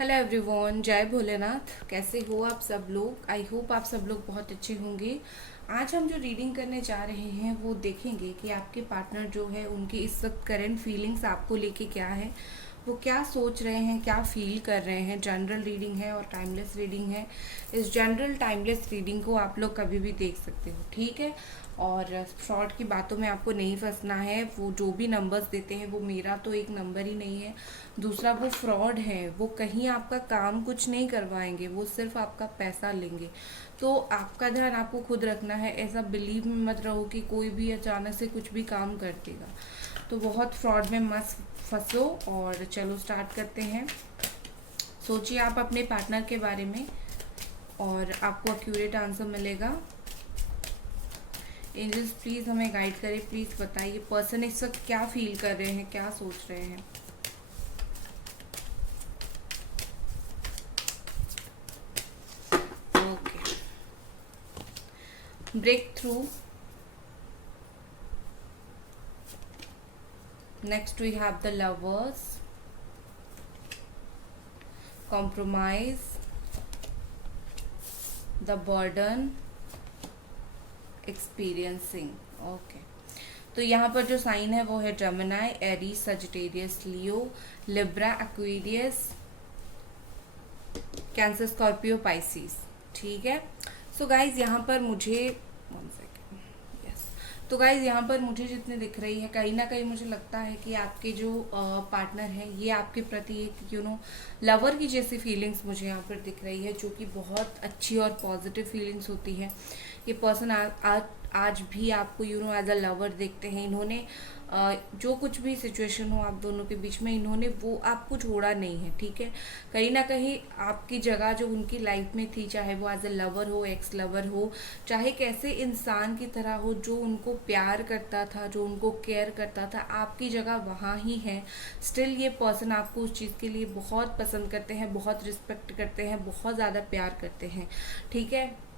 Hello everyone, जय भोलेनाथ। कैसे हो आप सब लोग? आई होप आप सब लोग बहुत अच्छे होंगे। आज हम जो रीडिंग करने जा रहे हैं वो देखेंगे कि आपके पार्टनर जो है उनकी इस वक्त करंट फीलिंग्स आपको लेके क्या है, वो क्या सोच रहे हैं, क्या फील कर रहे हैं। जनरल रीडिंग है और टाइमलेस रीडिंग है। इस जनरल टाइमलेस रीडिंग को आप लोग कभी भी देख सकते हो, ठीक है। और शॉर्ट की बातों में आपको नहीं फंसना है। वो जो भी नंबर्स देते हैं वो मेरा तो एक नंबर ही नहीं है, दूसरा वो फ्रॉड है। वो कहीं आपका काम कुछ नहीं करवाएंगे, वो सिर्फ आपका पैसा लेंगे। तो आपका ध्यान आपको खुद रखना है। ऐसा बिलीव में मत रहो कि कोई भी अचानक से कुछ भी काम कर देगा। तो बहुत फ्रॉड में मत फंसो। और चलो स्टार्ट करते हैं। सोचिए आप अपने पार्टनर के बारे में और आपको एक्यूरेट आंसर मिलेगा। एंजल्स प्लीज हमें गाइड करें। प्लीज बताइए पर्सन इस वक्त क्या फील कर रहे हैं, क्या सोच रहे हैं। Okay, breakthrough. Next we have the lovers, compromise, the burden, experiencing। Okay, तो यहाँ पर जो साइन है वो है Gemini, Aries, Sagittarius, Leo, Libra, Aquarius, Cancer, Scorpio, Pisces. ठीक है। सो गाइज यहाँ पर मुझे तो गाइज यहाँ पर मुझे जितने दिख रही है, कहीं ना कहीं मुझे लगता है कि आपके जो पार्टनर है ये आपके प्रति एक लवर की जैसी फीलिंग्स मुझे यहाँ पर दिख रही है, जो कि बहुत अच्छी और पॉजिटिव फीलिंग्स होती है। ये पर्सन आज भी आपको एज अ लवर देखते हैं। इन्होंने जो कुछ भी सिचुएशन हो आप दोनों के बीच में, इन्होंने वो आपको छोड़ा नहीं है, ठीक है। कहीं ना कहीं आपकी जगह जो उनकी लाइफ में थी, चाहे वो एज अ लवर हो, एक्स लवर हो, चाहे कैसे इंसान की तरह हो, जो उनको प्यार करता था, जो उनको केयर करता था, आपकी जगह वहाँ ही है। स्टिल ये पर्सन आपको उस चीज़ के लिए बहुत पसंद करते हैं, बहुत रिस्पेक्ट करते हैं, बहुत ज़्यादा प्यार करते हैं, ठीक है।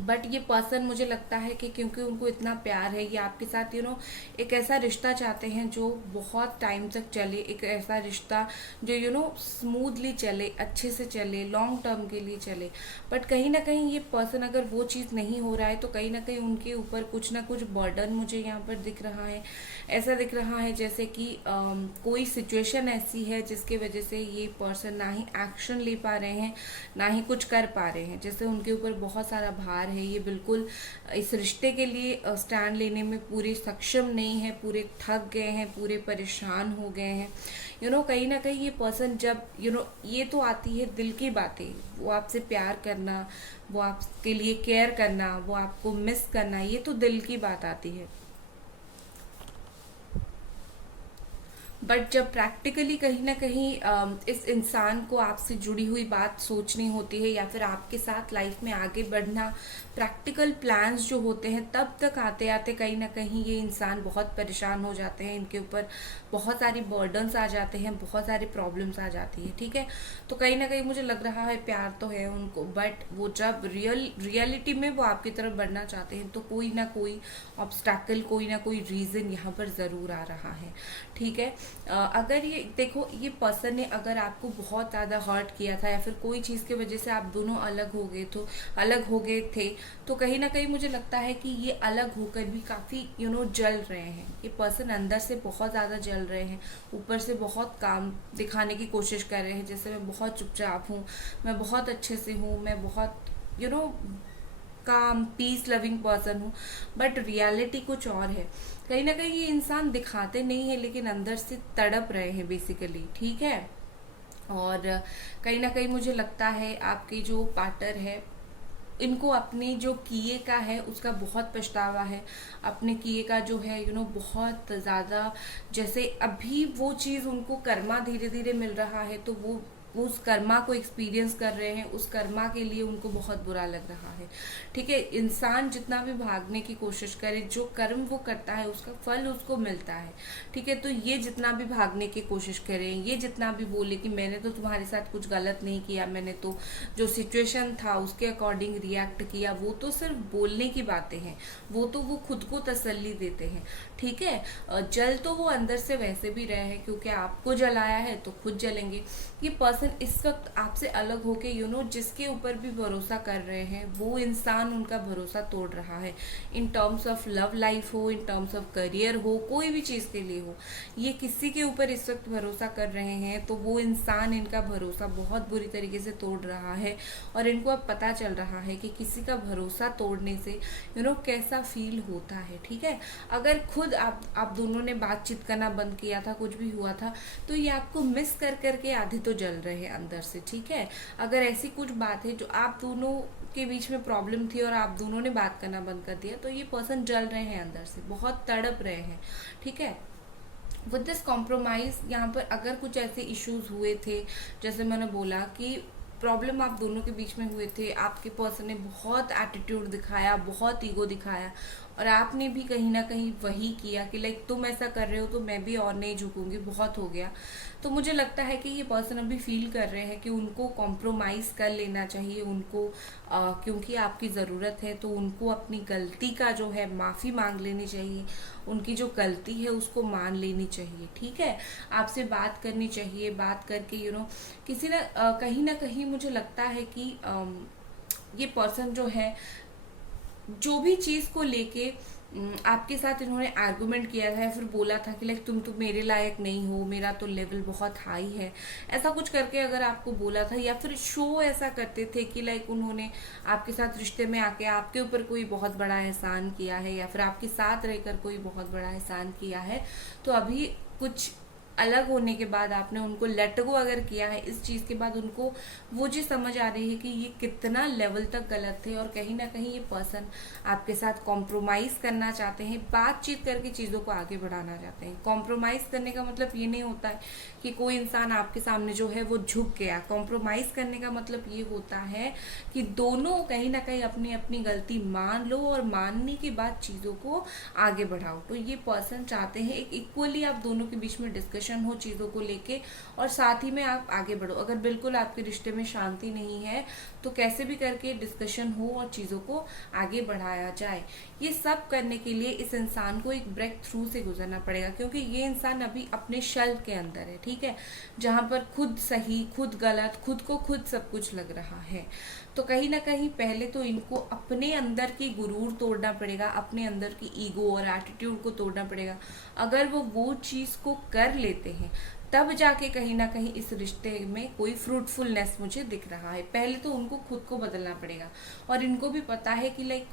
बट ये पर्सन मुझे लगता है कि क्योंकि उनको इतना प्यार है, ये आपके साथ एक ऐसा रिश्ता चाहते हैं जो बहुत टाइम तक चले, एक ऐसा रिश्ता जो स्मूथली चले, अच्छे से चले, लॉन्ग टर्म के लिए चले। बट कहीं ना कहीं ये पर्सन अगर वो चीज़ नहीं हो रहा है तो कहीं ना कहीं उनके ऊपर कुछ ना कुछ बर्डन मुझे यहाँ पर दिख रहा है। ऐसा दिख रहा है जैसे कि कोई सिचुएशन ऐसी है जिसके वजह से ये पर्सन ना ही एक्शन ले पा रहे हैं, ना ही कुछ कर पा रहे हैं। जैसे उनके ऊपर बहुत सारा भार है, ये बिल्कुल इस रिश्ते के लिए स्टैंड लेने में पूरे सक्षम नहीं है, पूरे थक गए हैं, पूरे परेशान हो गए हैं। कहीं ना कहीं ये पर्सन जब ये तो आती है दिल की बातें, वो आपसे प्यार करना, वो आपके लिए केयर करना, वो आपको मिस करना, ये तो दिल की बात आती है। बट जब प्रैक्टिकली कहीं ना कहीं इस इंसान को आपसे जुड़ी हुई बात सोचनी होती है, या फिर आपके साथ लाइफ में आगे बढ़ना, प्रैक्टिकल प्लान्स जो होते हैं, तब तक आते आते कहीं ना कहीं ये इंसान बहुत परेशान हो जाते हैं। इनके ऊपर बहुत सारी बर्डन्स आ जाते हैं, बहुत सारी प्रॉब्लम्स आ जाती है, ठीक है। तो कहीं ना कहीं मुझे लग रहा है प्यार तो है उनको, बट वो जब रियलिटी में वो आपकी तरफ बढ़ना चाहते हैं तो कोई ना कोई ऑब्स्टैकल, कोई ना कोई रीज़न यहाँ पर ज़रूर आ रहा है, ठीक है। अगर ये देखो, ये पर्सन ने अगर आपको बहुत ज़्यादा हर्ट किया था, या फिर कोई चीज़ की वजह से आप दोनों अलग हो गए थे, तो कहीं ना कहीं मुझे लगता है कि ये अलग होकर भी काफ़ी जल रहे हैं। ये पर्सन अंदर से बहुत ज़्यादा जल रहे हैं, ऊपर से बहुत काम दिखाने की कोशिश कर रहे हैं, जैसे मैं बहुत चुपचाप हूँ, मैं बहुत अच्छे से हूँ, मैं बहुत काम पीस लविंग पर्सन हूँ। बट रियलिटी कुछ और है। कहीं ना कहीं ये इंसान दिखाते नहीं है, लेकिन अंदर से तड़प रहे हैं बेसिकली, ठीक है। और कहीं ना कहीं मुझे लगता है आपके जो पार्टनर है, इनको अपने जो किए का है उसका बहुत पछतावा है। अपने किए का जो है बहुत ज़्यादा, जैसे अभी वो चीज़ उनको कर्मा धीरे धीरे मिल रहा है, तो वो उस कर्मा को एक्सपीरियंस कर रहे हैं, उस कर्मा के लिए उनको बहुत बुरा लग रहा है, ठीक है। इंसान जितना भी भागने की कोशिश करे, जो कर्म वो करता है उसका फल उसको मिलता है, ठीक है। तो ये जितना भी भागने की कोशिश करें, ये जितना भी बोले कि मैंने तो तुम्हारे साथ कुछ गलत नहीं किया, मैंने तो जो सिचुएशन था उसके अकॉर्डिंग रिएक्ट किया, वो तो सिर्फ बोलने की बातें हैं, वो खुद को तसल्ली देते हैं, ठीक है। जल तो वो अंदर से वैसे भी रहे हैं, क्योंकि आपको जलाया है तो खुद जलेंगे। ये पर्सन पर्सन इस वक्त आपसे अलग होके जिसके ऊपर भी भरोसा कर रहे हैं वो इंसान उनका भरोसा तोड़ रहा है। In terms of love life हो, इन टर्म्स ऑफ करियर हो, कोई भी चीज़ के लिए हो, ये किसी के ऊपर इस वक्त भरोसा कर रहे हैं तो वो इंसान इनका भरोसा बहुत बुरी तरीके से तोड़ रहा है। और इनको अब पता चल रहा है कि किसी का भरोसा तोड़ने से कैसा फील होता है। ठीक है, अगर खुद आप दोनों ने बातचीत करना बंद किया था, कुछ भी हुआ था, तो ये आपको मिस कर करके आधे तो जल रहे हैं अंदर से। ठीक है, अगर ऐसी कुछ बात है जो आप दोनों के बीच में प्रॉब्लम थी और आप दोनों ने बात करना बंद कर दिया, तो ये पर्सन जल रहे हैं अंदर से, बहुत तड़प रहे हैं। ठीक है, विद दिस कॉम्प्रोमाइज यहाँ पर अगर कुछ ऐसे इश्यूज हुए थे, जैसे मैंने बोला कि प्रॉब्लम आप दोनों के बीच में हुए थे, आपके पर्सन ने बहुत एटीट्यूड दिखाया, बहुत ईगो दिखाया, और आपने भी कहीं ना कहीं वही किया कि लाइक तुम ऐसा कर रहे हो तो मैं भी और नहीं झुकूंगी, बहुत हो गया। तो मुझे लगता है कि ये पर्सन अभी फील कर रहे हैं कि उनको कॉम्प्रोमाइज़ कर लेना चाहिए उनको, क्योंकि आपकी ज़रूरत है, तो उनको अपनी गलती का जो है माफ़ी मांग लेनी चाहिए, उनकी जो गलती है उसको मान लेनी चाहिए। ठीक है, आपसे बात करनी चाहिए, बात करके किसी ना कहीं ना कहीं मुझे लगता है कि ये पर्सन जो है जो भी चीज़ को लेके आपके साथ इन्होंने आर्गुमेंट किया था या फिर बोला था कि लाइक तुम तो मेरे लायक नहीं हो, मेरा तो लेवल बहुत हाई है, ऐसा कुछ करके अगर आपको बोला था, या फिर शो ऐसा करते थे कि लाइक उन्होंने आपके साथ रिश्ते में आके आपके ऊपर कोई बहुत बड़ा एहसान किया है या फिर आपके साथ रहकर कोई बहुत बड़ा एहसान किया है, तो अभी कुछ अलग होने के बाद आपने उनको लेट गो अगर किया है इस चीज़ के बाद, उनको वो चीज़ समझ आ रही है कि ये कितना लेवल तक गलत थे, और कहीं ना कहीं ये पर्सन आपके साथ कॉम्प्रोमाइज़ करना चाहते हैं, बातचीत करके चीज़ों को आगे बढ़ाना चाहते हैं। कॉम्प्रोमाइज़ करने का मतलब ये नहीं होता है कि कोई इंसान आपके सामने जो है वो झुक गया। कॉम्प्रोमाइज़ करने का मतलब ये होता है कि दोनों कहीं ना कहीं अपनी अपनी गलती मान लो और मानने के बाद चीज़ों को आगे बढ़ाओ। तो ये पर्सन चाहते हैं एक इक्वली आप दोनों के बीच में डिस्कशन हो चीज़ों को लेके, और साथ ही में आप आगे बढ़ो। अगर बिल्कुल आपके रिश्ते में शांति नहीं है तो कैसे भी करके डिस्कशन हो और चीज़ों को आगे बढ़ाया जाए। ये सब करने के लिए इस इंसान को एक ब्रेक थ्रू से गुजरना पड़ेगा, क्योंकि ये इंसान अभी अपने शल के अंदर है। ठीक है, जहाँ पर खुद सही खुद गलत, खुद को खुद सब कुछ लग रहा है। तो कहीं ना कहीं पहले तो इनको अपने अंदर की गुरूर तोड़ना पड़ेगा, अपने अंदर की ईगो और एटीट्यूड को तोड़ना पड़ेगा। अगर वो चीज़ को कर लेते हैं तब जाके कहीं ना कहीं इस रिश्ते में कोई फ्रूटफुलनेस मुझे दिख रहा है। पहले तो उनको खुद को बदलना पड़ेगा, और इनको भी पता है कि लाइक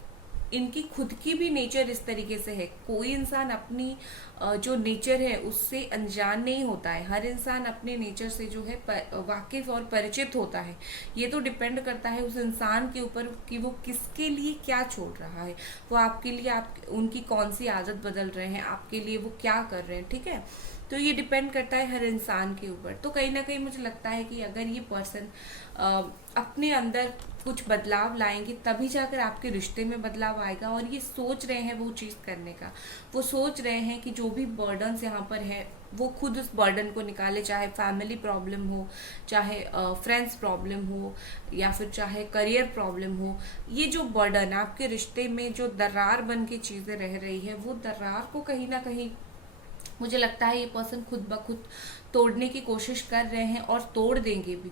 इनकी खुद की भी नेचर इस तरीके से है। कोई इंसान अपनी जो नेचर है उससे अनजान नहीं होता है, हर इंसान अपने नेचर से जो है वाकिफ और परिचित होता है। ये तो डिपेंड करता है उस इंसान के ऊपर कि वो किसके लिए क्या छोड़ रहा है, वो आपके लिए आप उनकी कौन सी आदत बदल रहे हैं, आपके लिए वो क्या कर रहे हैं। ठीक है, तो ये डिपेंड करता है हर इंसान के ऊपर। तो कहीं ना कहीं मुझे लगता है कि अगर ये पर्सन अपने अंदर कुछ बदलाव लाएंगे तभी जाकर आपके रिश्ते में बदलाव आएगा। और ये सोच रहे हैं वो चीज़ करने का, वो सोच रहे हैं कि जो भी बर्डन्स यहाँ पर है वो खुद उस बर्डन को निकाले, चाहे फैमिली प्रॉब्लम हो, चाहे फ्रेंड्स प्रॉब्लम हो, या फिर चाहे करियर प्रॉब्लम हो। ये जो बर्डन आपके रिश्ते में जो दरार बन के चीज़ें रह रही है, वो दरार को कहीं ना कहीं मुझे लगता है ये पर्सन खुद ब खुद तोड़ने की कोशिश कर रहे हैं, और तोड़ देंगे भी।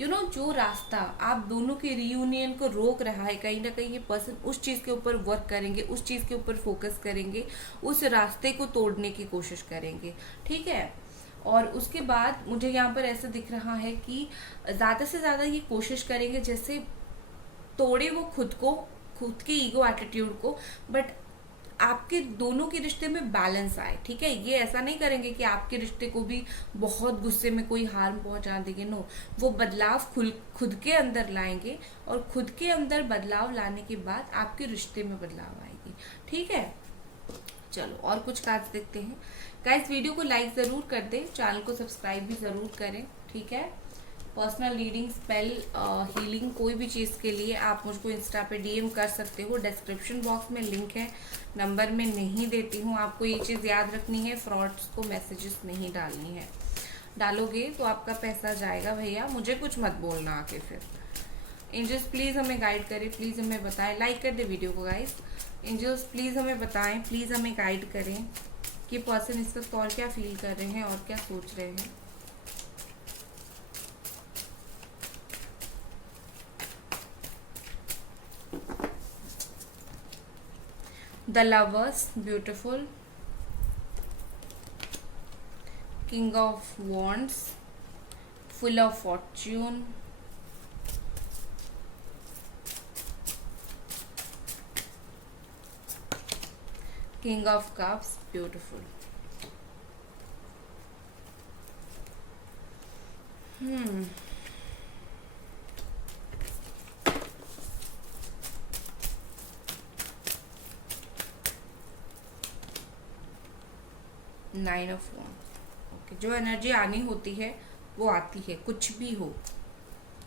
जो रास्ता आप दोनों के रीयूनियन को रोक रहा है, कहीं ना कहीं ये पर्सन उस चीज़ के ऊपर वर्क करेंगे, उस चीज़ के ऊपर फोकस करेंगे, उस रास्ते को तोड़ने की कोशिश करेंगे। ठीक है, और उसके बाद मुझे यहाँ पर ऐसा दिख रहा है कि ज़्यादा से ज़्यादा ये कोशिश करेंगे जैसे तोड़े वो खुद को, खुद के ईगो एटीट्यूड को, बट आपके दोनों के रिश्ते में बैलेंस आए। ठीक है, ये ऐसा नहीं करेंगे कि आपके रिश्ते को भी बहुत गुस्से में कोई हार्म पहुंचा देंगे। नो, वो बदलाव खुद के अंदर लाएंगे, और खुद के अंदर बदलाव लाने के बाद आपके रिश्ते में बदलाव आएगी। ठीक है, चलो और कुछ कार्ड्स देखते हैं। गाइस, वीडियो को लाइक ज़रूर कर दें, चैनल को सब्सक्राइब भी ज़रूर करें। ठीक है, पर्सनल रीडिंग, स्पेल हीलिंग, कोई भी चीज़ के लिए आप मुझको इंस्टा पे डीएम कर सकते हो। डिस्क्रिप्शन बॉक्स में लिंक है, नंबर में नहीं देती हूँ। आपको ये चीज़ याद रखनी है, फ्रॉड्स को मैसेजेस नहीं डालनी है, डालोगे तो आपका पैसा जाएगा भैया, मुझे कुछ मत बोलना आके फिर। एंजल्स प्लीज़ हमें गाइड करें, प्लीज़ हमें बताएं, लाइक कर दे वीडियो को गाइस। एंजल्स प्लीज़ हमें बताएं, प्लीज़ हमें गाइड करें कि पर्सन इस वक्त और क्या फील कर रहे हैं और क्या सोच रहे हैं। The lovers, beautiful. King of wands, full of Fortune. King of cups, beautiful. Nine of wands. Okay, जो एनर्जी आनी होती है वो आती है, कुछ भी हो.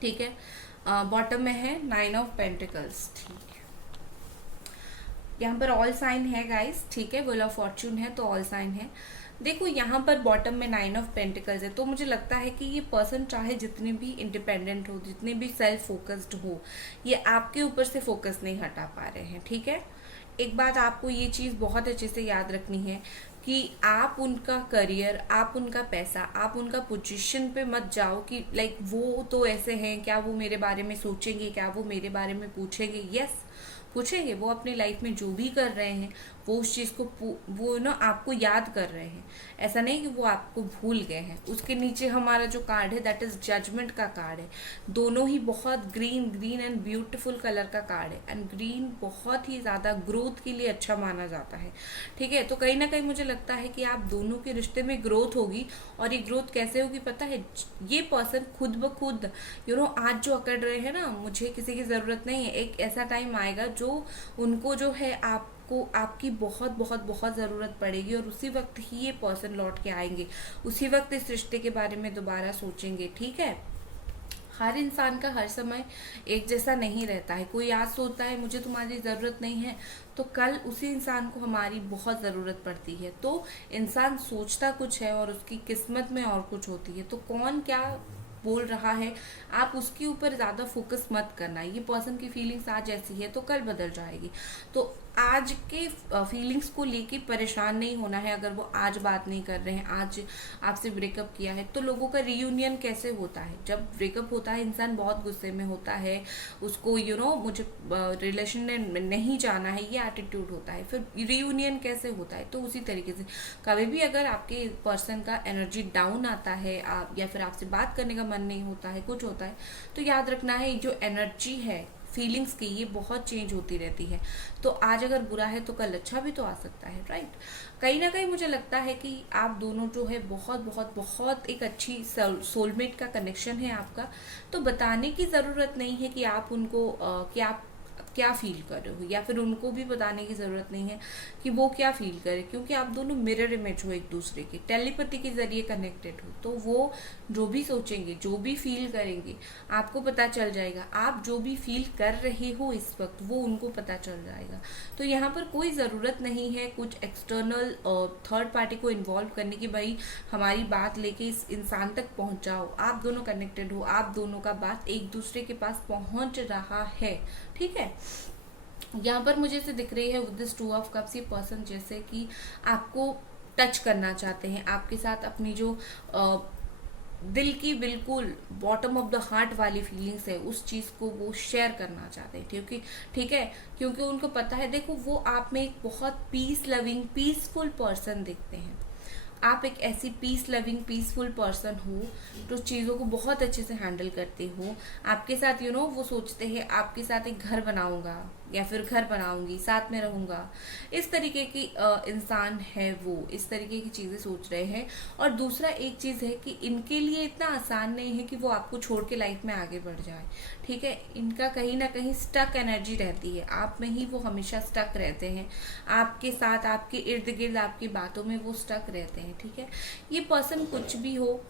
ठीक है. बॉटम में है नाइन ऑफ पेंटिकल्स. ठीक है, यहाँ पर ऑल साइन है गाइस. ठीक है, व्हील ऑफ फॉर्च्यून है तो ऑल साइन है. देखो यहाँ पर बॉटम में नाइन ऑफ पेंटिकल्स है, तो मुझे लगता है कि ये पर्सन चाहे जितने भी इंडिपेंडेंट हो, जितने भी सेल्फ फोकस्ड हो, ये आपके ऊपर से फोकस नहीं हटा पा रहे हैं. ठीक है. एक बात आपको ये चीज़ बहुत अच्छे से याद रखनी है कि आप उनका करियर, आप उनका पैसा, आप उनका पोजीशन पे मत जाओ कि लाइक वो तो ऐसे हैं, क्या वो मेरे बारे में सोचेंगे, क्या वो मेरे बारे में पूछेंगे. यस, पूछेंगे. वो अपनी लाइफ में जो भी कर रहे हैं वो उस चीज़ को वो ना आपको याद कर रहे हैं. ऐसा नहीं कि वो आपको भूल गए हैं. उसके नीचे हमारा जो कार्ड है दैट इज जजमेंट का कार्ड है. दोनों ही बहुत ग्रीन एंड ब्यूटीफुल कलर का कार्ड है. एंड ग्रीन बहुत ही ज़्यादा ग्रोथ के लिए अच्छा माना जाता है. ठीक है. तो कहीं ना कहीं मुझे लगता है कि आप दोनों के रिश्ते में ग्रोथ होगी. और ये ग्रोथ कैसे होगी पता है? ये पर्सन खुद ब खुद आज जो अकड़ रहे हैं ना, मुझे किसी की ज़रूरत नहीं है, एक ऐसा टाइम आएगा जो उनको जो है आपको आपकी बहुत बहुत बहुत ज़रूरत पड़ेगी. और उसी वक्त ही ये पर्सन लौट के आएंगे. उसी वक्त इस रिश्ते के बारे में दोबारा सोचेंगे. ठीक है. हर इंसान का हर समय एक जैसा नहीं रहता है. कोई आज सोचता है मुझे तुम्हारी ज़रूरत नहीं है, तो कल उसी इंसान को हमारी बहुत ज़रूरत पड़ती है. तो इंसान सोचता कुछ है और उसकी किस्मत में और कुछ होती है. तो कौन क्या बोल रहा है, आप उसके ऊपर ज़्यादा फोकस मत करना. ये पर्सन की फीलिंग्स आज ऐसी है तो कल बदल जाएगी. तो आज के फीलिंग्स को लेके परेशान नहीं होना है. अगर वो आज बात नहीं कर रहे हैं, आज आपसे ब्रेकअप किया है, तो लोगों का रीयूनियन कैसे होता है? जब ब्रेकअप होता है इंसान बहुत गुस्से में होता है, उसको मुझे रिलेशन में नहीं जाना है, ये एटीट्यूड होता है. फिर रीयूनियन कैसे होता है? तो उसी तरीके से कभी भी अगर आपके पर्सन का एनर्जी डाउन आता है, आप या फिर आपसे बात करने का मन नहीं होता है, कुछ होता है, तो याद रखना है जो एनर्जी है फीलिंग्स की, ये बहुत चेंज होती रहती है. तो आज अगर बुरा है तो कल अच्छा भी तो आ सकता है. राइट. कहीं ना कहीं मुझे लगता है कि आप दोनों जो है बहुत बहुत बहुत एक अच्छी सोलमेट का कनेक्शन है आपका. तो बताने की ज़रूरत नहीं है कि आप उनको कि आप क्या फील कर रहे हो, या फिर उनको भी बताने की ज़रूरत नहीं है कि वो क्या फील करे, क्योंकि आप दोनों मिरर इमेज हो एक दूसरे के, टेलीपैथी के ज़रिए कनेक्टेड हो. तो वो जो भी सोचेंगे, जो भी फील करेंगे, आपको पता चल जाएगा. आप जो भी फील कर रहे हो इस वक्त वो उनको पता चल जाएगा. तो यहाँ पर कोई ज़रूरत नहीं है कुछ एक्सटर्नल थर्ड पार्टी को इन्वॉल्व करने की. भाई हमारी बात लेके इस इंसान तक पहुँचाओ. आप दोनों कनेक्टेड हो, आप दोनों का बात एक दूसरे के पास पहुँच रहा है. ठीक है. यहाँ पर मुझे से दिख रही है with this two of cups, ये पर्सन जैसे कि आपको टच करना चाहते हैं, आपके साथ अपनी जो दिल की बिल्कुल बॉटम ऑफ द हार्ट वाली फीलिंग्स है उस चीज़ को वो शेयर करना चाहते हैं. क्योंकि ठीक है, क्योंकि उनको पता है, देखो वो आप में एक बहुत पीस लविंग पीसफुल पर्सन दिखते हैं. आप एक ऐसी पीस लविंग पीसफुल पर्सन हो जो चीज़ों को बहुत अच्छे से हैंडल करते हो. आपके साथ वो सोचते हैं आपके साथ एक घर बनाऊंगा या फिर घर बनाऊंगी, साथ में रहूंगा. इस तरीके की इंसान है वो, इस तरीके की चीज़ें सोच रहे हैं. और दूसरा एक चीज़ है कि इनके लिए इतना आसान नहीं है कि वो आपको छोड़ के लाइफ में आगे बढ़ जाए. ठीक है. इनका कहीं ना कहीं स्टक एनर्जी रहती है, आप में ही वो हमेशा स्टक रहते हैं, आपके साथ, आपके इर्द गिर्द, आपकी बातों में वो स्टक रहते हैं. ठीक है. ये पर्सन कुछ भी हो,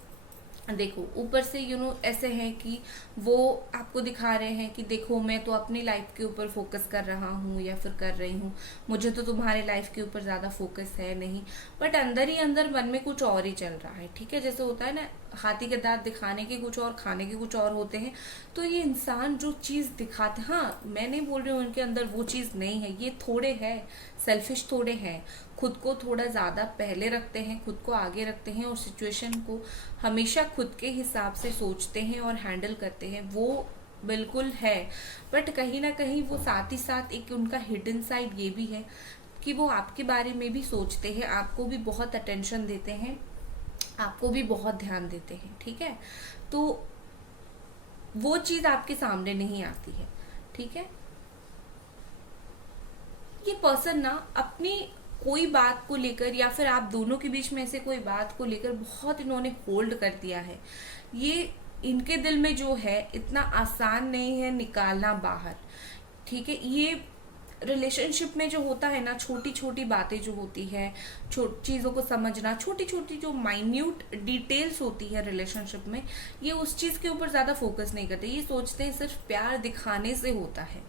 देखो ऊपर से ऐसे हैं कि वो आपको दिखा रहे हैं कि देखो मैं तो अपनी लाइफ के ऊपर फोकस कर रहा हूँ या फिर कर रही हूँ, मुझे तो तुम्हारे लाइफ के ऊपर ज़्यादा फोकस है नहीं. बट अंदर ही अंदर मन में कुछ और ही चल रहा है. ठीक है. जैसे होता है ना, हाथी के दांत दिखाने के कुछ और, खाने के कुछ और होते हैं. तो ये इंसान जो चीज़ दिखाते, हाँ मैं नहीं बोल रही हूँ उनके अंदर वो चीज़ नहीं है, ये थोड़े हैं सेल्फिश, थोड़े हैं, खुद को थोड़ा ज़्यादा पहले रखते हैं, खुद को आगे रखते हैं और सिचुएशन को हमेशा खुद के हिसाब से सोचते हैं और हैंडल करते हैं. वो बिल्कुल है. बट कहीं ना कहीं वो साथ ही साथ एक उनका हिडन साइड ये भी है कि वो आपके बारे में भी सोचते हैं, आपको भी बहुत अटेंशन देते हैं, आपको भी बहुत ध्यान देते हैं, ठीक है। तो वो चीज़ आपके सामने नहीं आती है, ठीक है। ये पर्सन ना अपनी कोई बात को लेकर या फिर आप दोनों के बीच में ऐसे कोई बात को लेकर बहुत इन्होंने होल्ड कर दिया है। ये इनके दिल में जो है इतना आसान नहीं है निकालना बाहर, ठीक है। ये रिलेशनशिप में जो होता है ना, छोटी छोटी बातें जो होती है, चीज़ों को समझना, छोटी छोटी जो माइन्यूट डिटेल्स होती है रिलेशनशिप में, ये उस चीज़ के ऊपर ज़्यादा फोकस नहीं करते। ये सोचते हैं सिर्फ प्यार दिखाने से होता है,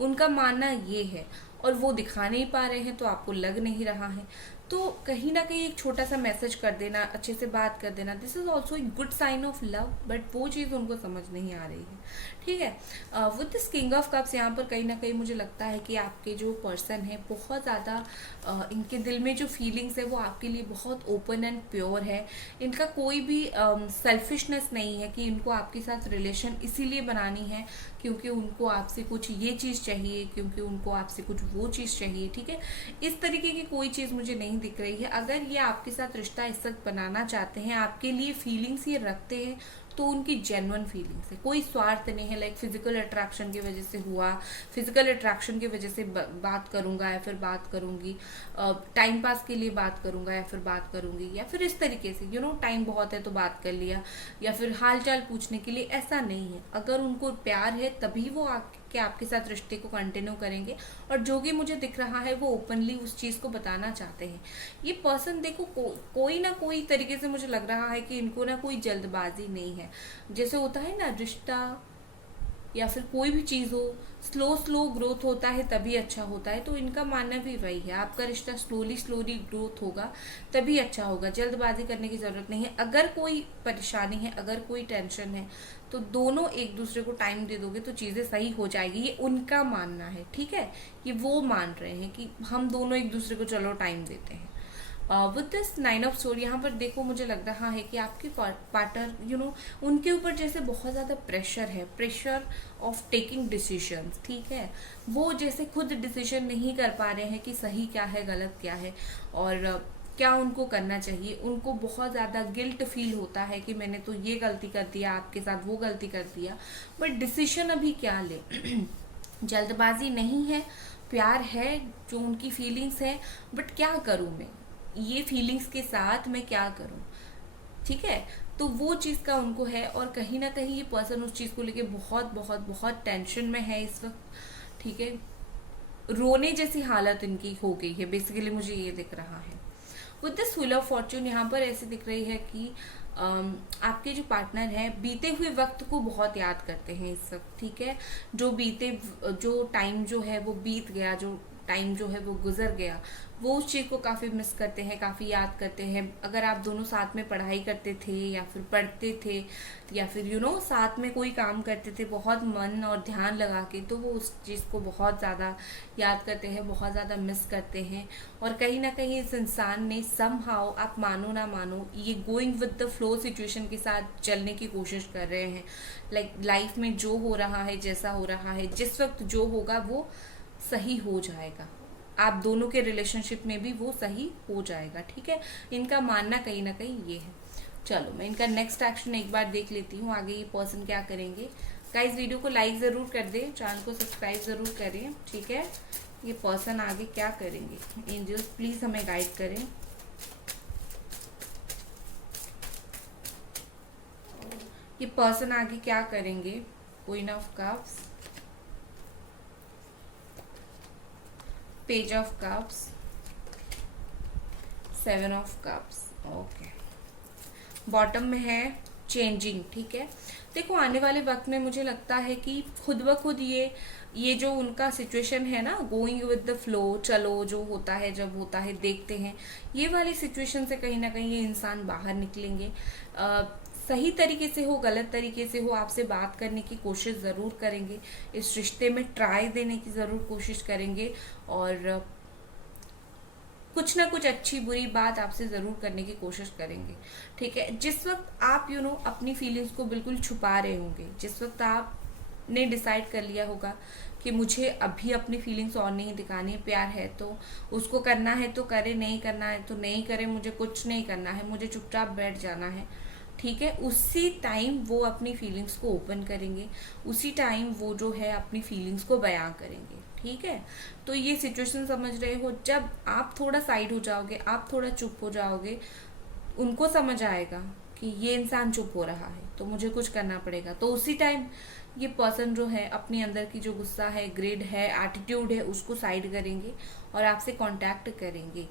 उनका मानना ये है। और वो दिखा नहीं पा रहे हैं तो आपको लग नहीं रहा है, तो कहीं ना कहीं एक छोटा सा मैसेज कर देना, अच्छे से बात कर देना, this is also a good sign of love. But वो चीज़ उनको समझ नहीं आ रही है, ठीक है। With this king of cups यहाँ पर कहीं ना कहीं मुझे लगता है कि आपके जो पर्सन है बहुत ज़्यादा इनके दिल में जो फीलिंग्स है वो आपके लिए बहुत ओपन एंड प्योर है। इनका कोई भी सेल्फिशनेस नहीं है कि इनको आपके साथ रिलेशन इसीलिए बनानी है क्योंकि उनको आपसे कुछ ये चीज़ चाहिए, क्योंकि उनको आपसे कुछ वो चीज़ चाहिए, ठीक है। इस तरीके की कोई चीज़ मुझे नहीं दिख रही है। अगर ये आपके साथ रिश्ता इस वक्त बनाना चाहते हैं, आपके लिए फीलिंग्स ये रखते हैं, तो उनकी जेन्युइन फीलिंग्स है, कोई स्वार्थ नहीं है। लाइक फिजिकल अट्रैक्शन की वजह से हुआ, फिजिकल अट्रैक्शन की वजह से बात करूंगा या फिर बात करूंगी, टाइम पास के लिए बात करूंगा या फिर बात करूंगी, या फिर इस तरीके से टाइम बहुत है तो बात कर लिया, या फिर हाल चाल पूछने के लिए, ऐसा नहीं है। अगर उनको प्यार है तभी वो आपके साथ रिश्ते को कंटिन्यू करेंगे। और जो भी मुझे दिख रहा है वो ओपनली उस चीज़ को बताना चाहते हैं। ये पर्सन देखो कोई ना कोई तरीके से मुझे लग रहा है कि इनको ना कोई जल्दबाजी नहीं है। जैसे होता है ना, रिश्ता या फिर कोई भी चीज़ हो, स्लो ग्रोथ होता है तभी अच्छा होता है। तो इनका मानना भी वही है, आपका रिश्ता स्लोली ग्रोथ होगा तभी अच्छा होगा। जल्दबाजी करने की ज़रूरत नहीं है। अगर कोई परेशानी है, अगर कोई टेंशन है, तो दोनों एक दूसरे को टाइम दे दोगे तो चीज़ें सही हो जाएगी। ये उनका मानना है, ठीक है। ये वो मान रहे हैं कि हम दोनों एक दूसरे को चलो टाइम देते हैं। विद दिस 9 ऑफ सोर्ड यहाँ पर देखो मुझे लग रहा है कि आपके पार्टनर उनके ऊपर जैसे बहुत ज़्यादा प्रेशर है, प्रेशर ऑफ टेकिंग डिसीजंस, ठीक है। वो जैसे खुद डिसीजन नहीं कर पा रहे हैं कि सही क्या है गलत क्या है और क्या उनको करना चाहिए। उनको बहुत ज़्यादा गिल्ट फील होता है कि मैंने तो ये गलती कर दिया, आपके साथ वो गलती कर दिया, बट डिसीजन अभी क्या ले। जल्दबाजी नहीं है, प्यार है, जो उनकी फीलिंग्स है, बट क्या करूँ मैं, ये फीलिंग्स के साथ मैं क्या करूं, ठीक है। तो वो चीज़ का उनको है और कहीं ना कहीं ये पर्सन उस चीज़ को लेके बहुत बहुत बहुत टेंशन में है इस वक्त, ठीक है। रोने जैसी हालत इनकी हो गई है, बेसिकली मुझे ये दिख रहा है। With this wheel of Fortune यहाँ पर ऐसे दिख रही है कि आपके जो पार्टनर है बीते हुए वक्त को बहुत याद करते हैं इस वक्त, ठीक है। जो टाइम जो है वो बीत गया, जो टाइम जो है वो गुजर गया, वो उस चीज़ को काफ़ी मिस करते हैं, काफ़ी याद करते हैं। अगर आप दोनों साथ में पढ़ाई करते थे या फिर पढ़ते थे या फिर साथ में कोई काम करते थे बहुत मन और ध्यान लगा के, तो वो उस चीज़ को बहुत ज़्यादा याद करते हैं, बहुत ज़्यादा मिस करते हैं। और कहीं ना कहीं इस इंसान ने समहाउ, आप मानो ना मानो, ये going with the flow situation के साथ चलने की कोशिश कर रहे हैं। लाइक लाइफ में जो हो रहा है, जैसा हो रहा है, जिस वक्त जो होगा वो सही हो जाएगा। आप दोनों के रिलेशनशिप में भी वो सही हो जाएगा, ठीक है। इनका मानना कहीं ना कहीं ये है। चलो मैं इनका नेक्स्ट एक्शन एक बार देख लेती हूँ, आगे ये पर्सन क्या करेंगे। गाइस वीडियो को लाइक ज़रूर कर दें, चैनल को सब्सक्राइब ज़रूर करें, ठीक है। ये पर्सन आगे क्या करेंगे, एंजल्स प्लीज़ हमें गाइड करें। ये पर्सन आगे क्या करेंगे, queen of cups, page of cups, 7 of cups, okay. Bottom में है चेंजिंग, ठीक है। देखो आने वाले वक्त में मुझे लगता है कि खुद ब खुद ये जो उनका सिचुएशन है ना, गोइंग विद द फ्लो, चलो जो होता है जब होता है देखते हैं, ये वाली सिचुएशन से कहीं ना कहीं ये इंसान बाहर निकलेंगे। सही तरीके से हो, गलत तरीके से हो, आपसे बात करने की कोशिश ज़रूर करेंगे, इस रिश्ते में ट्राई देने की ज़रूर कोशिश करेंगे और कुछ ना कुछ अच्छी बुरी बात आपसे ज़रूर करने की कोशिश करेंगे, ठीक है। जिस वक्त आप अपनी फीलिंग्स को बिल्कुल छुपा रहे होंगे, जिस वक्त आपने डिसाइड कर लिया होगा कि मुझे अभी अपनी फीलिंग्स और नहीं दिखानी है। प्यार है तो उसको करना है तो करे, नहीं करना है तो नहीं करे, मुझे कुछ नहीं करना है, मुझे चुपचाप बैठ जाना है, ठीक है। उसी टाइम वो अपनी फीलिंग्स को ओपन करेंगे, उसी टाइम वो जो है अपनी फीलिंग्स को बयां करेंगे, ठीक है। तो ये सिचुएशन समझ रहे हो, जब आप थोड़ा साइड हो जाओगे, आप थोड़ा चुप हो जाओगे, उनको समझ आएगा कि ये इंसान चुप हो रहा है तो मुझे कुछ करना पड़ेगा। तो उसी टाइम ये पर्सन जो है अपने अंदर की जो गुस्सा है, ग्रिड है, एटीट्यूड है, उसको साइड करेंगे और आपसे कांटेक्ट करेंगे।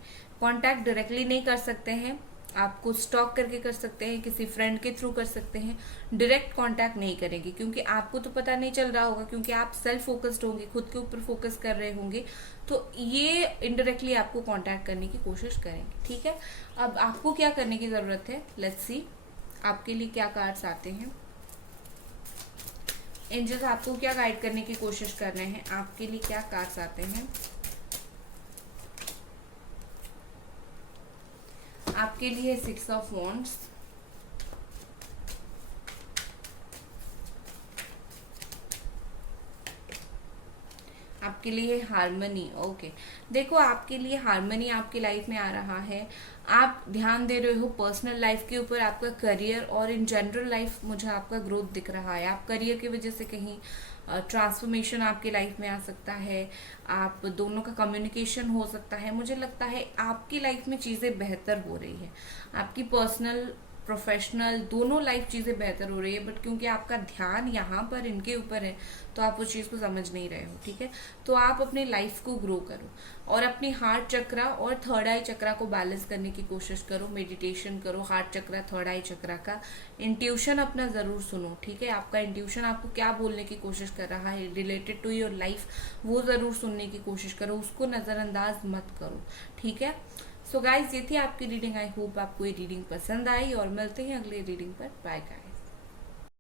कांटेक्ट डायरेक्टली नहीं कर सकते हैं, आपको स्टॉक करके कर सकते हैं, किसी फ्रेंड के थ्रू कर सकते हैं, डायरेक्ट कांटेक्ट नहीं करेंगे क्योंकि आपको तो पता नहीं चल रहा होगा, क्योंकि आप सेल्फ फोकस्ड होंगे, खुद के ऊपर फोकस कर रहे होंगे, तो ये इनडायरेक्टली आपको कांटेक्ट करने की कोशिश करेंगे, ठीक है। अब आपको क्या करने की जरूरत है, लेट्स सी आपके लिए क्या कार्ड्स आते हैं। एंजल्स आपको क्या गाइड करने की कोशिश कर रहे हैं, आपके लिए क्या कार्ड्स आते हैं। आपके लिए 6 ऑफ वॉन्ड्स, आपके लिए हार्मनी। ओके, देखो आपके लिए हार्मनी आपकी लाइफ में आ रहा है। आप ध्यान दे रहे हो पर्सनल लाइफ के ऊपर, आपका करियर और इन जनरल लाइफ मुझे आपका ग्रोथ दिख रहा है। आप करियर की वजह से कहीं ट्रांसफॉर्मेशन आपकी लाइफ में आ सकता है, आप दोनों का कम्युनिकेशन हो सकता है। मुझे लगता है आपकी लाइफ में चीज़ें बेहतर हो रही है, आपकी पर्सनल प्रोफेशनल दोनों लाइफ चीज़ें बेहतर हो रही है, बट क्योंकि आपका ध्यान यहाँ पर इनके ऊपर है तो आप उस चीज़ को समझ नहीं रहे हो, ठीक है। तो आप अपनी लाइफ को ग्रो करो और अपनी हार्ट चक्रा और थर्ड आई चक्रा को बैलेंस करने की कोशिश करो, मेडिटेशन करो, हार्ट चक्रा थर्ड आई चक्रा का इंट्यूशन अपना ज़रूर सुनो, ठीक है। आपका इंट्यूशन आपको क्या बोलने की कोशिश कर रहा है रिलेटेड टू योर लाइफ, वो ज़रूर सुनने की कोशिश करो, उसको नज़रअंदाज मत करो, ठीक है। सो गाइज, ये थी आपकी रीडिंग। आई होप आपको ये रीडिंग पसंद आई और मिलते हैं अगले रीडिंग पर। Bye guys.